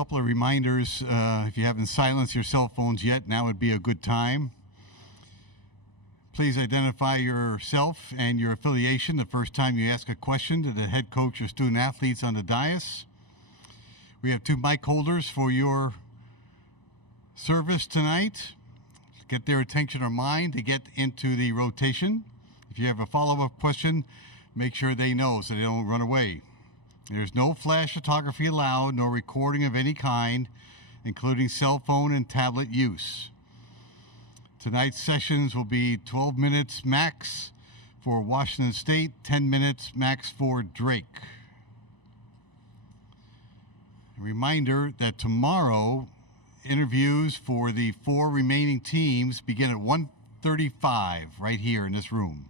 couple of reminders. If you haven't silenced your cell phones yet, now would be a good time. Please identify yourself and your affiliation the first time you ask a question to the head coach or student athletes on the dais. We have 2 mic holders for your service tonight. Get their attention or mind to get into the rotation. If you have a follow-up question, make sure they know so they don't run away. There's no flash photography allowed, nor recording of any kind, including cell phone and tablet use. Tonight's sessions will be 12 minutes max for Washington State, 10 minutes max for Drake. A reminder that tomorrow, interviews for the 4 remaining teams begin at 1:35 right here in this room.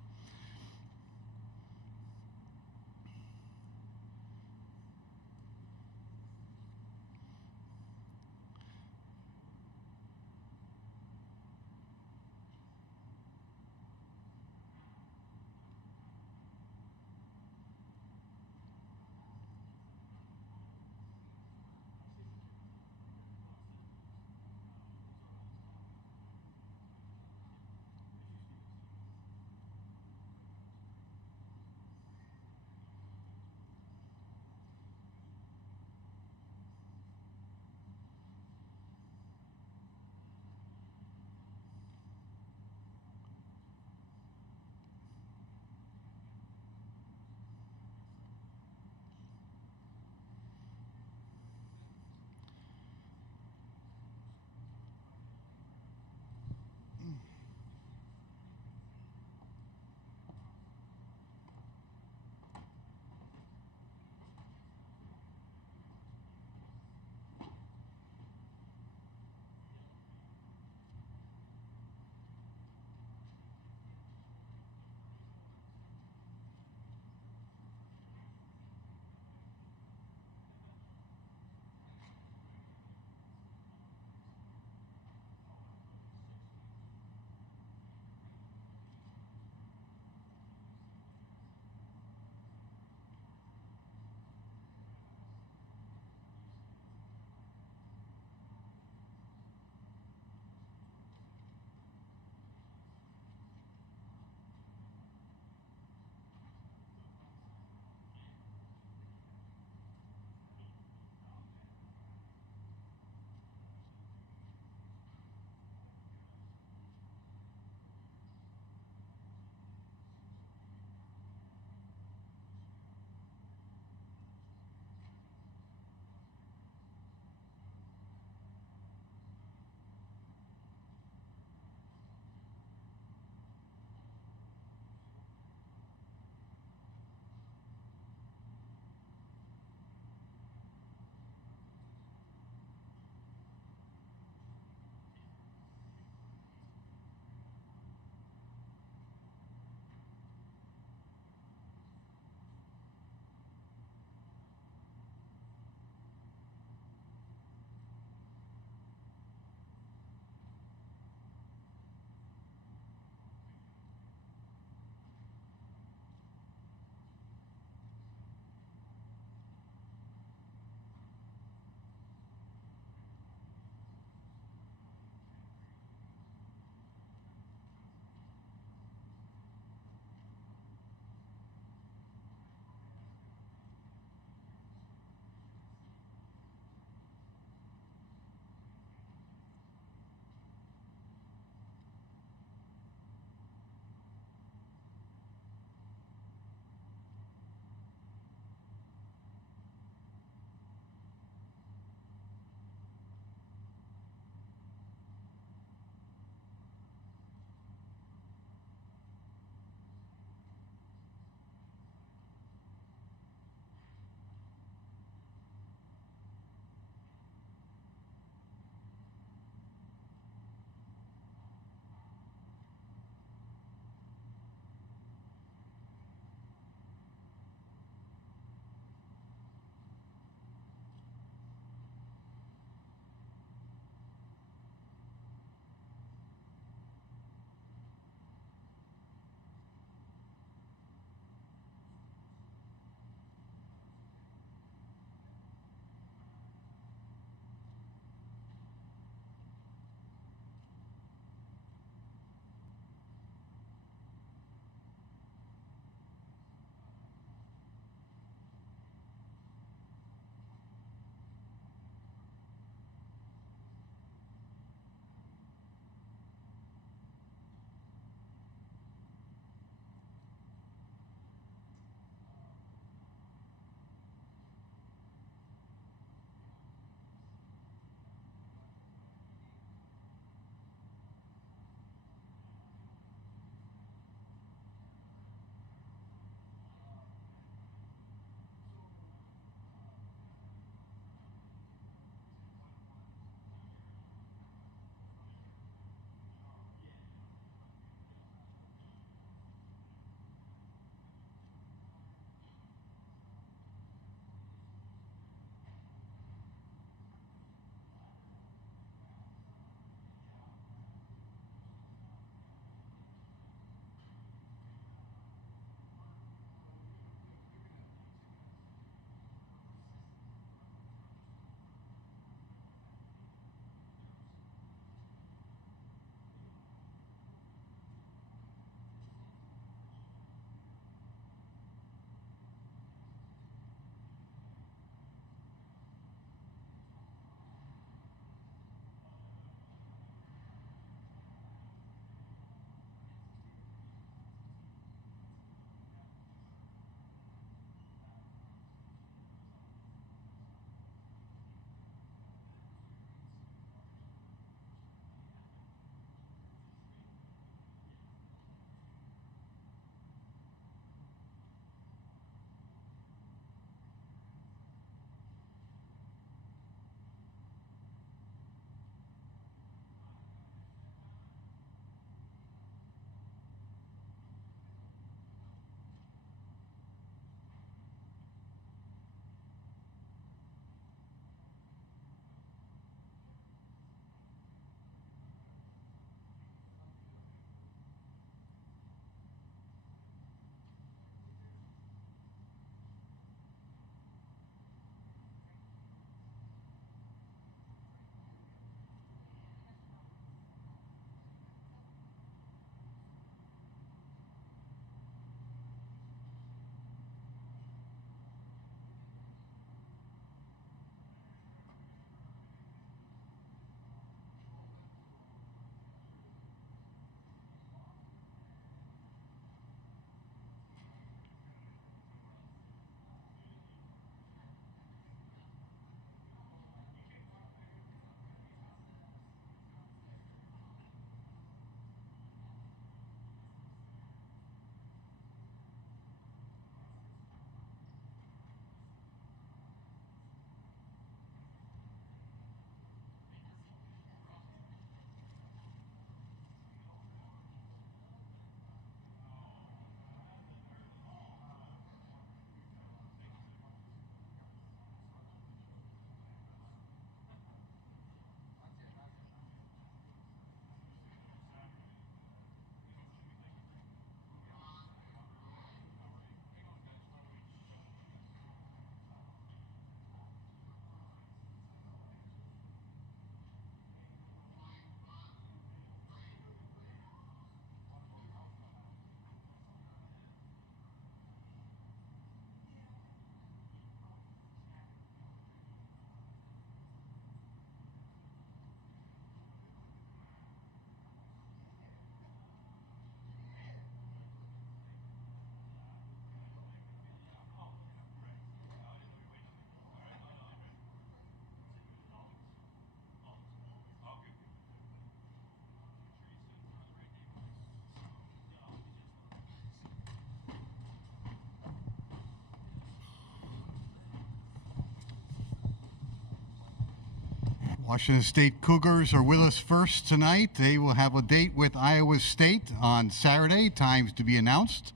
Washington State Cougars are with us first tonight. They will have a date with Iowa State on Saturday. Times to be announced.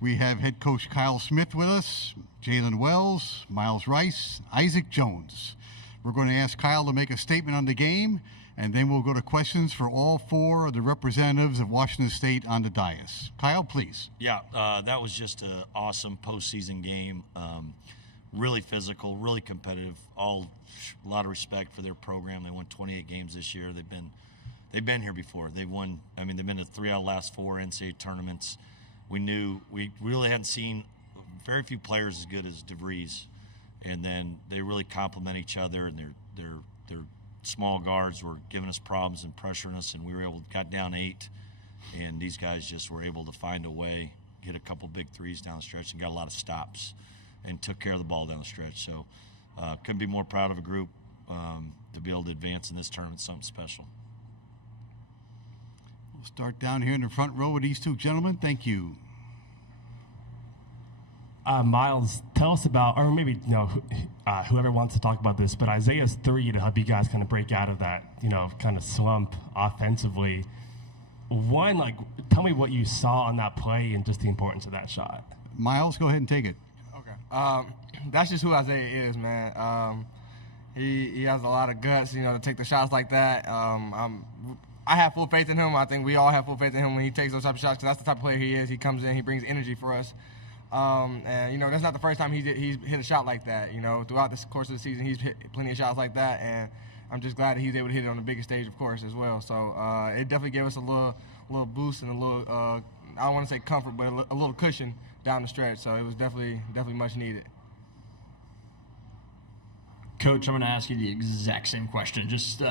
We have head coach Kyle Smith with us, Jalen Wells, Miles Rice, Isaac Jones. We're going to ask Kyle to make a statement on the game, and then we'll go to questions for all four of the representatives of Washington State on the dais. Kyle, please. Yeah, that was just an awesome postseason game. Really physical, really competitive. A lot of respect for their program. They won 28 games this year. They've been here before. They've won. I mean, they've been to 3 out of the last 4 NCAA tournaments. We really hadn't seen very few players as good as DeVries, and then they really complement each other. And their small guards were giving us problems and pressuring us, and we were got down 8, and these guys just were able to find a way, hit a couple big threes down the stretch, and got a lot of stops, and took care of the ball down the stretch. So couldn't be more proud of a group to be able to advance in this tournament. Something special. We'll start down here in the front row with these two gentlemen. Thank you. Miles, tell us about, or maybe whoever wants to talk about this, but Isaiah's 3 to help you guys kind of break out of that, kind of slump offensively. One, tell me what you saw on that play and just the importance of that shot. Miles, go ahead and take it. Okay. That's just who Isaiah is, man. He has a lot of guts, to take the shots like that. I have full faith in him. I think we all have full faith in him when he takes those type of shots, because that's the type of player he is. He comes in, he brings energy for us. And that's not the first time he's hit a shot like that. Throughout the course of the season, he's hit plenty of shots like that, and I'm just glad that he's able to hit it on the biggest stage, of course, as well. So it definitely gave us a little boost and a little, I don't want to say comfort, but a little cushion down the stretch. So it was definitely much needed. Coach, I'm going to ask you the exact same question. Just,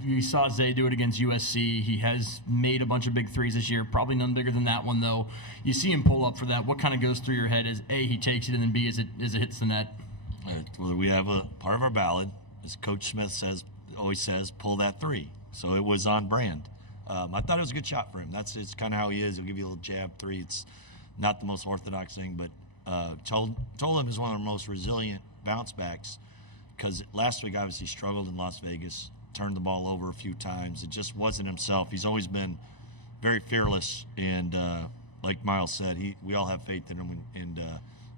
you saw Zay do it against USC. He has made a bunch of big threes this year, probably none bigger than that one, though. You see him pull up for that. What kind of goes through your head as, A, he takes it, and then, B, as it hits the net? Well, we have a part of our ballad, as Coach Smith always says, pull that 3. So it was on brand. I thought it was a good shot for him. It's kind of how he is. He'll give you a little jab 3. It's not the most orthodox thing, but told him he's one of the most resilient bounce backs, because last week obviously struggled in Las Vegas, turned the ball over a few times. It just wasn't himself. He's always been very fearless, and like Miles said, we all have faith in him, and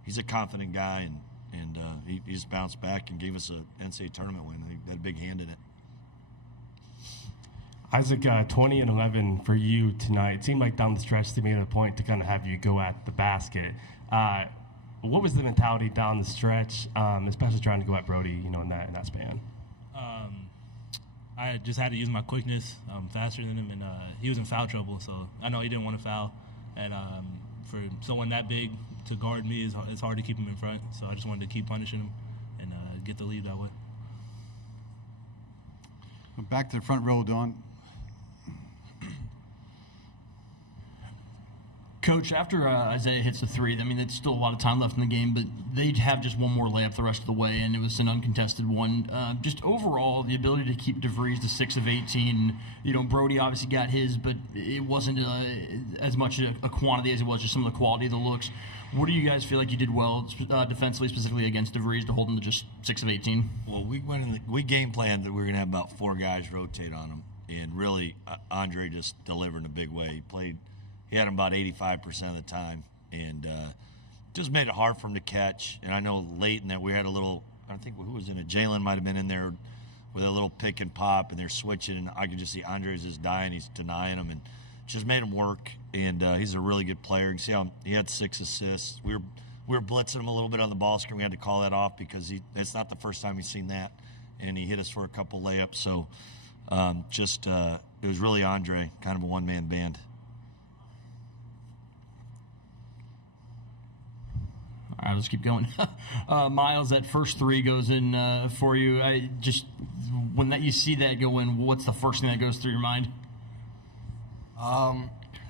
he's a confident guy, and he's bounced back and gave us an NCAA tournament win. He had a big hand in it. Isaac, 20 and 11 for you tonight. It seemed like down the stretch they made it a point to kind of have you go at the basket. What was the mentality down the stretch, especially trying to go at Brody, in that span? I just had to use my quickness faster than him, and he was in foul trouble, so I know he didn't want to foul. And for someone that big to guard me, it's hard to keep him in front. So I just wanted to keep punishing him and get the lead that way. Back to the front row, Don. Coach, after Isaiah hits the 3, there's still a lot of time left in the game, but they'd have just one more layup the rest of the way, and it was an uncontested one. Just overall, the ability to keep DeVries to 6 of 18. Brody obviously got his, but it wasn't as much a quantity as it was just some of the quality of the looks. What do you guys feel like you did well defensively, specifically against DeVries, to hold him to just 6 of 18? Well, we game planned that we were going to have about 4 guys rotate on him, and really Andre just delivered in a big way. He had him about 85% of the time, and just made it hard for him to catch. And I know late in that we had a little, I think who was in it? Jalen might have been in there with a little pick and pop, and they're switching, and I could just see Andre's just dying. He's denying him, and just made him work. And he's a really good player. You can see how he had 6 assists. We were blitzing him a little bit on the ball screen. We had to call that off because it's not the first time he's seen that, and he hit us for a couple layups. So it was really Andre, kind of a one-man band. All right, let's keep going. Miles, that first 3 goes in for you. When you see that go in, what's the first thing that goes through your mind?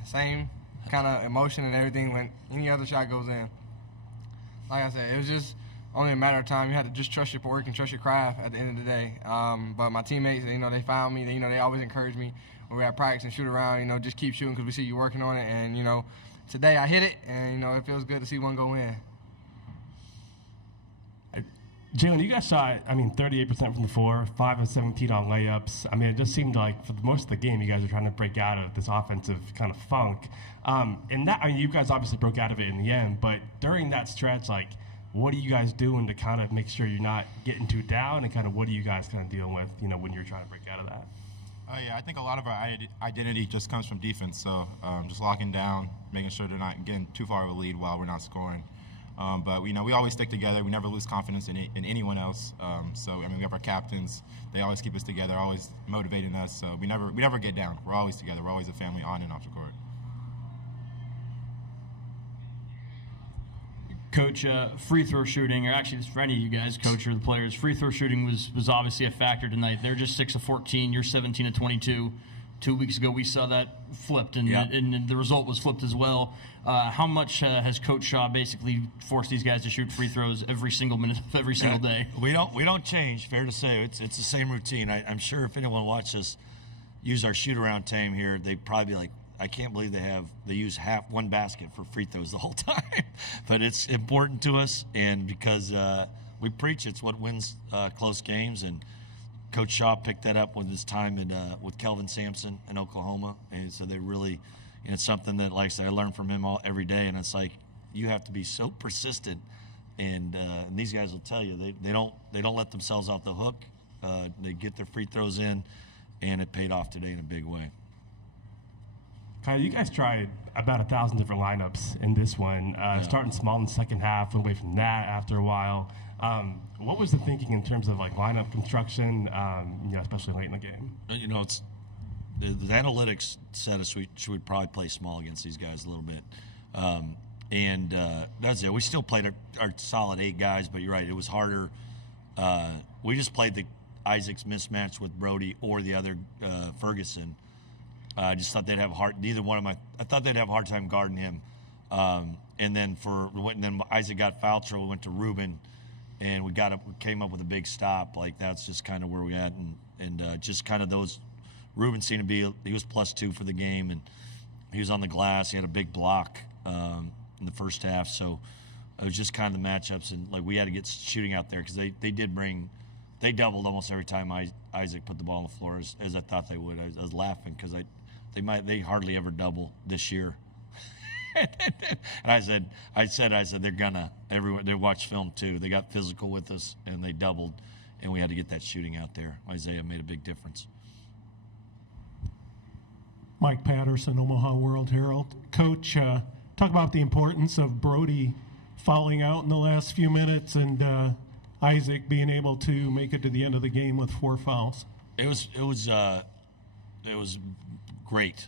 Same kind of emotion and everything when any other shot goes in. Like I said, it was just only a matter of time. You had to just trust your work and trust your craft at the end of the day. But my teammates, they found me. They always encourage me when we have practice and shoot around. Just keep shooting because we see you working on it. And today I hit it, and it feels good to see one go in. Jalen, you guys shot, 38% from the floor, 5 of 17 on layups. It just seemed like for most of the game, you guys were trying to break out of this offensive kind of funk. You guys obviously broke out of it in the end, but during that stretch, what are you guys doing to kind of make sure you're not getting too down, and kind of what are you guys kind of dealing with, when you're trying to break out of that? Yeah, I think a lot of our identity just comes from defense. So just locking down, making sure they're not getting too far of a lead while we're not scoring. But we always stick together. We never lose confidence in anyone else. We have our captains. They always keep us together, always motivating us. So we never get down. We're always together. We're always a family on and off the court. Coach, free throw shooting, or actually for any of you guys, coach or the players, free throw shooting was obviously a factor tonight. They're just 6 of 14. You're 17 of 22. 2 weeks ago, we saw that flipped, and the result was flipped as well. How much has Coach Shaw basically forced these guys to shoot free throws every single minute of every single day? We don't change. Fair to say, it's the same routine. I'm sure if anyone watched us use our shoot around team here, they'd probably be like, I can't believe they use one basket for free throws the whole time. But it's important to us, and because we preach, it's what wins close games. And Coach Shaw picked that up with his time with Kelvin Sampson in Oklahoma, and so they really, it's something that, like I said, I learn from him every day. And it's like you have to be so persistent, and these guys will tell you they don't let themselves off the hook. They get their free throws in, and it paid off today in a big way. Kyle, you guys tried about 1,000 different lineups in this one, starting small in the second half, went away from that after a while. What was the thinking in terms of lineup construction, especially late in the game? It's the analytics said us we should probably play small against these guys a little bit, and that's it. We still played our solid 8 guys, but you're right, it was harder. We just played the Isaac's mismatch with Brody or the other Ferguson. I just thought they'd have I thought they'd have a hard time guarding him. And then Isaac got foul trouble. We went to Ruben, and we came up with a big stop. That's just kind of where we at, and just kind of those. Ruben seemed to be he was +2 for the game, and he was on the glass. He had a big block in the first half, so it was just kind of the matchups, and we had to get shooting out there because they doubled almost every time Isaac put the ball on the floor, as I thought they would. I was laughing because they hardly ever double this year. And I said they're gonna everyone. They watch film too. They got physical with us and they doubled, and we had to get that shooting out there. Isaiah made a big difference. Mike Patterson, Omaha World Herald. Coach, talk about the importance of Brody fouling out in the last few minutes and Isaac being able to make it to the end of the game with 4 fouls. It was great.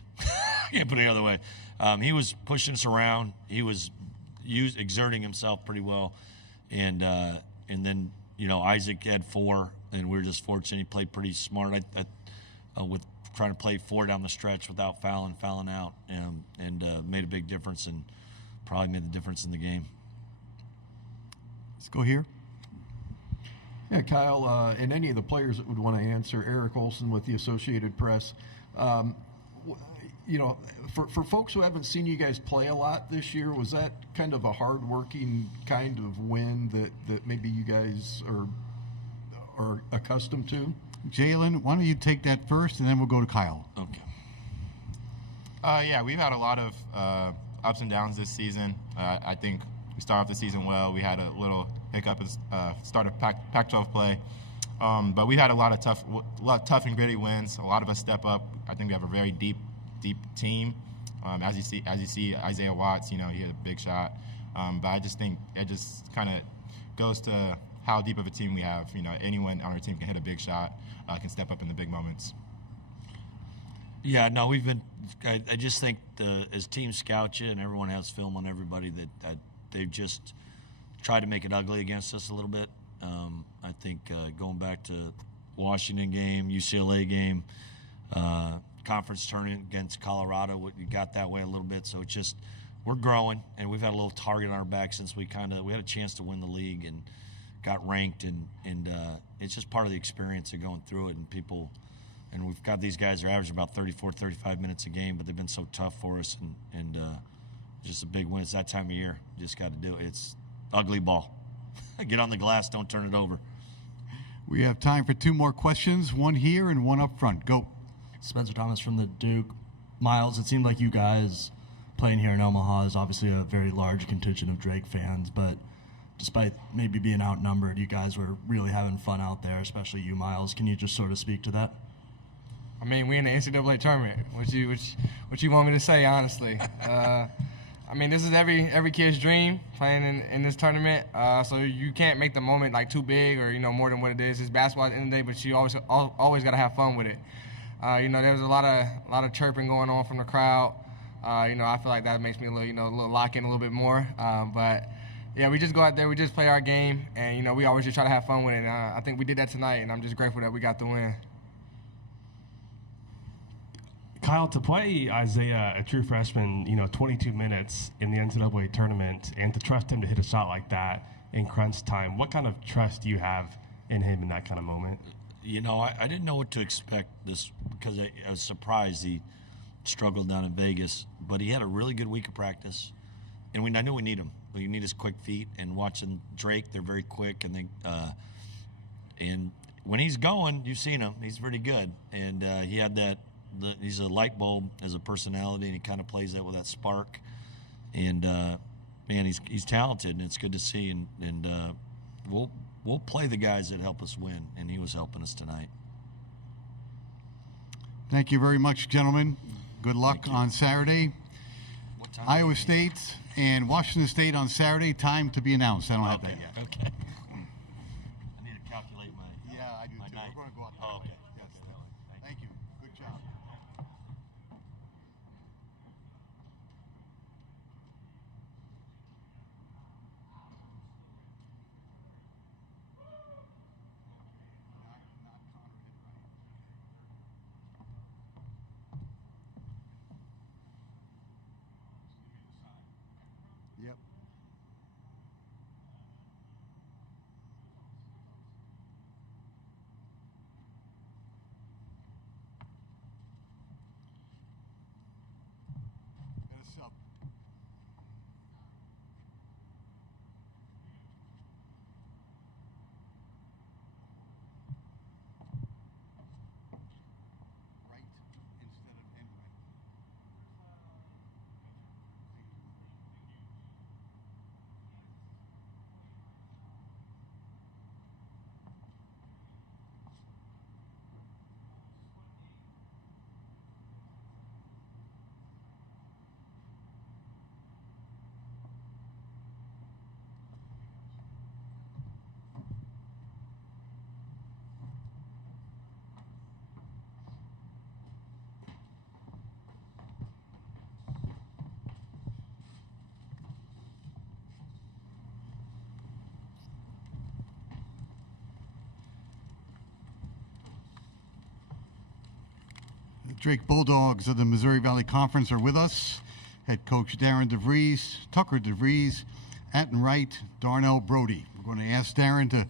Can't put it the other way. He was pushing us around. He was exerting himself pretty well, and then Isaac had 4, and we were just fortunate. He played pretty smart with trying to play 4 down the stretch without fouling out, and made a big difference, and probably made the difference in the game. Let's go here. Yeah, Kyle, and any of the players that would want to answer, Eric Olson with the Associated Press. For folks who haven't seen you guys play a lot this year, was that kind of a hard-working kind of win that maybe you guys are accustomed to? Jalen, why don't you take that first, and then we'll go to Kyle. Okay. Yeah, we've had a lot of ups and downs this season. I think we started off the season well. We had a little hiccup at the start of Pac-12 play. But we've had a lot of tough and gritty wins. A lot of us step up. I think we have a very deep team. As you see, Isaiah Watts, he hit a big shot. But I just think it just kind of goes to how deep of a team we have. Anyone on our team can hit a big shot, can step up in the big moments. Yeah, no, we've been. I just think as teams scout you, and everyone has film on everybody, that they've just tried to make it ugly against us a little bit. I think going back to Washington game, UCLA game, conference tournament against Colorado, we got that way a little bit. So it's just we're growing, and we've had a little target on our back since we had a chance to win the league and got ranked, and it's just part of the experience of going through it. And we've got these guys are averaging about 34, 35 minutes a game, but they've been so tough for us, and just a big win. It's that time of year. You just got to do it. It's ugly ball. get on the glass, don't turn it over. We have time for 2 more questions, one here and one up front. Go. Spencer Thomas from the Duke. Miles, it seemed like you guys playing here in Omaha is obviously a very large contingent of Drake fans, but despite maybe being outnumbered, you guys were really having fun out there, especially you, Miles. Can you just sort of speak to that? I mean, we in the NCAA tournament. What you want me to say, honestly? I mean, this is every kid's dream, playing in this tournament. So you can't make the moment like too big or more than what it is. It's basketball at the end of the day, but you always got to have fun with it. There was a lot of chirping going on from the crowd. I feel like that makes me a little lock in a little bit more. But yeah, we just go out there, we just play our game, and we always just try to have fun with it. And I think we did that tonight, and I'm just grateful that we got the win. Kyle, to play Isaiah, a true freshman, 22 minutes in the NCAA tournament, and to trust him to hit a shot like that in crunch time, what kind of trust do you have in him in that kind of moment? I didn't know what to expect this because I was surprised he struggled down in Vegas, but he had a really good week of practice, and I knew we need him. We need his quick feet, and watching Drake, they're very quick, and when he's going, you've seen him, he's pretty good, and he had that. He's a light bulb as a personality, and he kind of plays that with that spark. And man, he's talented, and it's good to see. And we'll play the guys that help us win, and he was helping us tonight. Thank you very much, gentlemen. Good luck on Saturday. Iowa State and Washington State on Saturday. Time to be announced. I don't have that yet. Okay. I need to calculate my. Yeah, I do too. Night. We're going to go out there. Oh, okay. Yes. Thank you. Good job. Yep. Got a sub. Right instead of end right. The Drake Bulldogs of the Missouri Valley Conference are with us. Head coach Darren DeVries, Tucker DeVries, Atten Wright, Darnell Brody. We're going to ask Darren to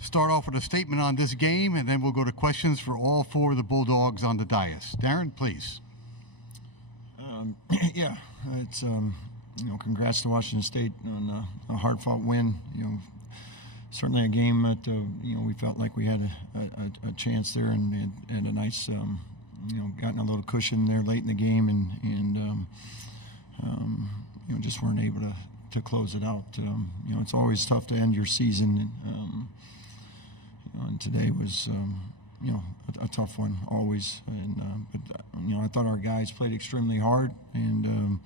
start off with a statement on this game, and then we'll go to questions for all 4 of the Bulldogs on the dais. Darren, please. Yeah, it's congrats to Washington State on a hard-fought win. Certainly a game that we felt like we had a chance there and a nice gotten a little cushion there late in the game and just weren't able to close it out. It's always tough to end your season, and today was a tough one always. But I thought our guys played extremely hard and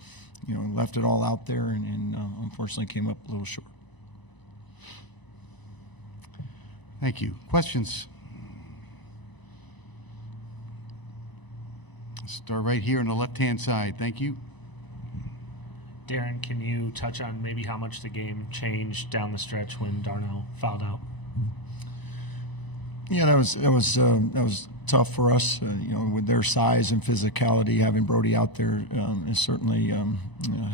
left it all out there and unfortunately came up a little short. Thank you. Questions? Start right here on the left-hand side. Thank you. Darren, can you touch on maybe how much the game changed down the stretch when Darnell fouled out? Yeah, that was tough for us. With their size and physicality, having Brody out there is certainly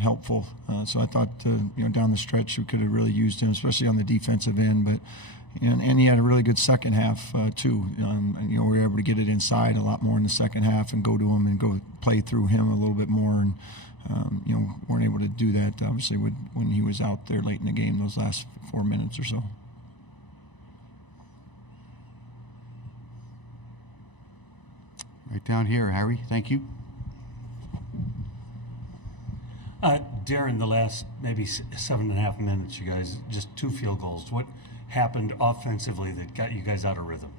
helpful. So I thought down the stretch we could have really used him, especially on the defensive end. But and he had a really good second half too. We were able to get it inside a lot more in the second half and go to him and go play through him a little bit more. And weren't able to do that, obviously, when he was out there late in the game, those last 4 minutes or so. Right down here, Harry. Thank you. Darren, the last maybe 7.5 minutes, you guys, just 2 field goals. What happened offensively that got you guys out of rhythm?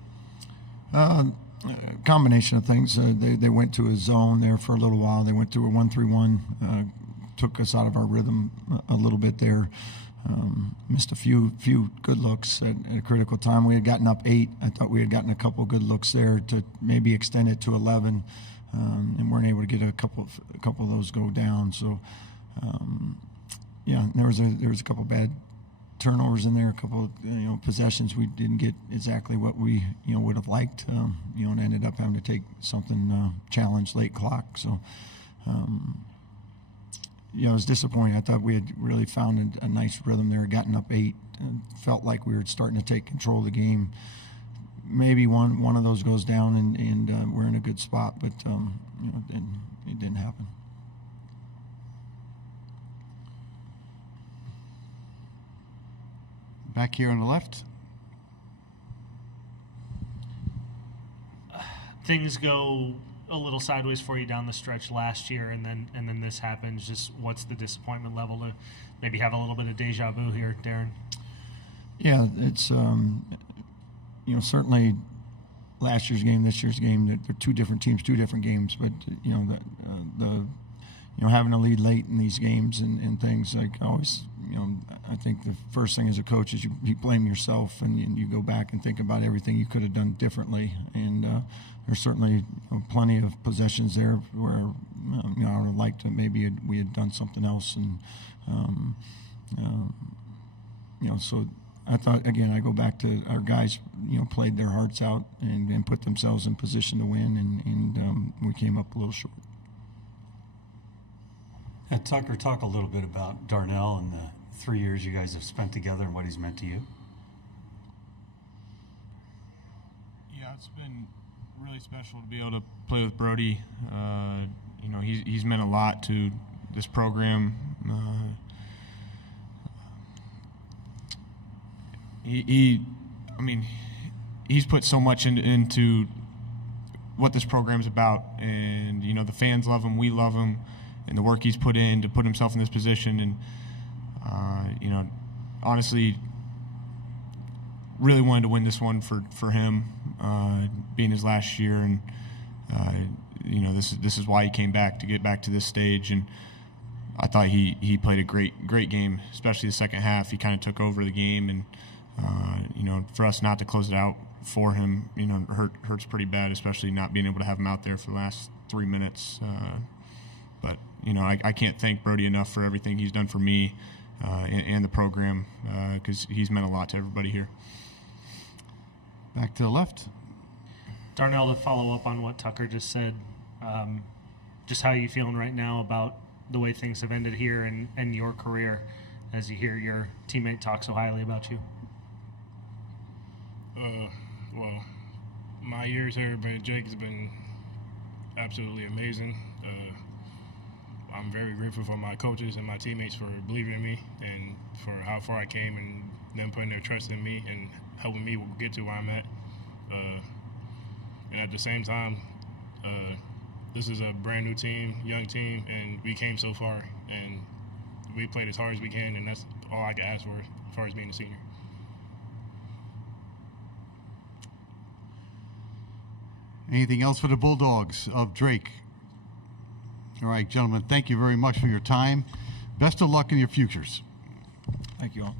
Combination of things. They went to a zone there for a little while. They went to a 1-3-1, took us out of our rhythm a little bit there. Missed a few good looks at a critical time. We had gotten up 8. I thought we had gotten a couple good looks there to maybe extend it to 11, and weren't able to get a couple of those go down. So, there was a couple bad turnovers in there, a couple of possessions we didn't get exactly what we would have liked, and ended up having to take something challenged late clock. So. It was disappointing. I thought we had really found a nice rhythm there, gotten up 8, and felt like we were starting to take control of the game. Maybe one of those goes down, and we're in a good spot, but it didn't happen. Back here on the left. Things go a little sideways for you down the stretch last year, and then this happens. Just what's the disappointment level to maybe have a little bit of deja vu here, Darren? Yeah, it's certainly last year's game, this year's game. They're 2 different teams, 2 different games. But having a lead late in these games and things, like always, I think the first thing as a coach is you blame yourself and you go back and think about everything you could have done differently. And there's certainly plenty of possessions there where I would have liked to maybe we had done something else. And so I thought, again, I go back to our guys, played their hearts out and put themselves in position to win, and we came up a little short. Tucker, talk a little bit about Darnell and the 3 years you guys have spent together and what he's meant to you. Yeah, it's been really special to be able to play with Brody. He's meant a lot to this program. He's put so much into what this program's about, and the fans love him, we love him, and the work he's put in to put himself in this position. And honestly, really wanted to win this one for him, being his last year, and this is why he came back, to get back to this stage. And I thought he played a great game, especially the second half. He kind of took over the game, and for us not to close it out for him, hurts pretty bad, especially not being able to have him out there for the last 3 minutes. But I can't thank Brody enough for everything he's done for me and the program, because he's meant a lot to everybody here. Back to the left. Darnell, to follow up on what Tucker just said, just how are you feeling right now about the way things have ended here and your career as you hear your teammate talk so highly about you? Well, my years here at Jake has been absolutely amazing. I'm very grateful for my coaches and my teammates for believing in me and for how far I came, and them putting their trust in me and helping me get to where I'm at. And at the same time, this is a brand new team, young team, and we came so far, and we played as hard as we can, and that's all I can ask for as far as being a senior. Anything else for the Bulldogs of Drake? All right, gentlemen, thank you very much for your time. Best of luck in your futures. Thank you all.